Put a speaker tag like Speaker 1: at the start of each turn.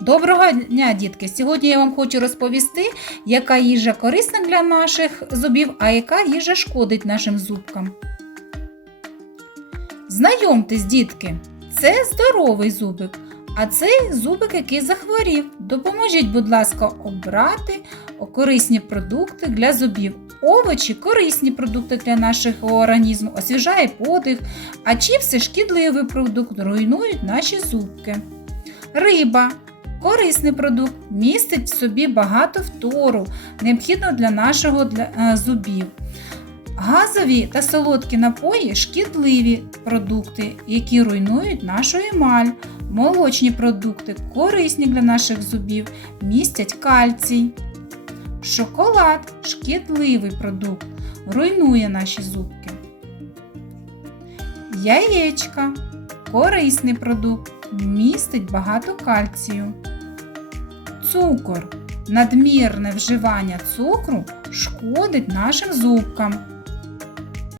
Speaker 1: Доброго дня, дітки! Сьогодні я вам хочу розповісти, яка їжа корисна для наших зубів, а яка їжа шкодить нашим зубкам. Знайомтесь, дітки, це здоровий зубик, а це зубик, який захворів. Допоможіть, будь ласка, обрати корисні продукти для зубів. Овочі корисні продукти для нашого організму, освіжає подих, а чіпси шкідливий продукт, руйнують наші зубки. Риба корисний продукт, містить в собі багато фтору, необхідного для нашого для, е, зубів. Газові та солодкі напої шкідливі продукти, які руйнують нашу емаль. Молочні продукти корисні для наших зубів, містять кальцій. Шоколад шкідливий продукт, руйнує наші зубки. Яєчка корисний продукт, містить багато кальцію. Цукор. Надмірне вживання цукру шкодить нашим зубкам.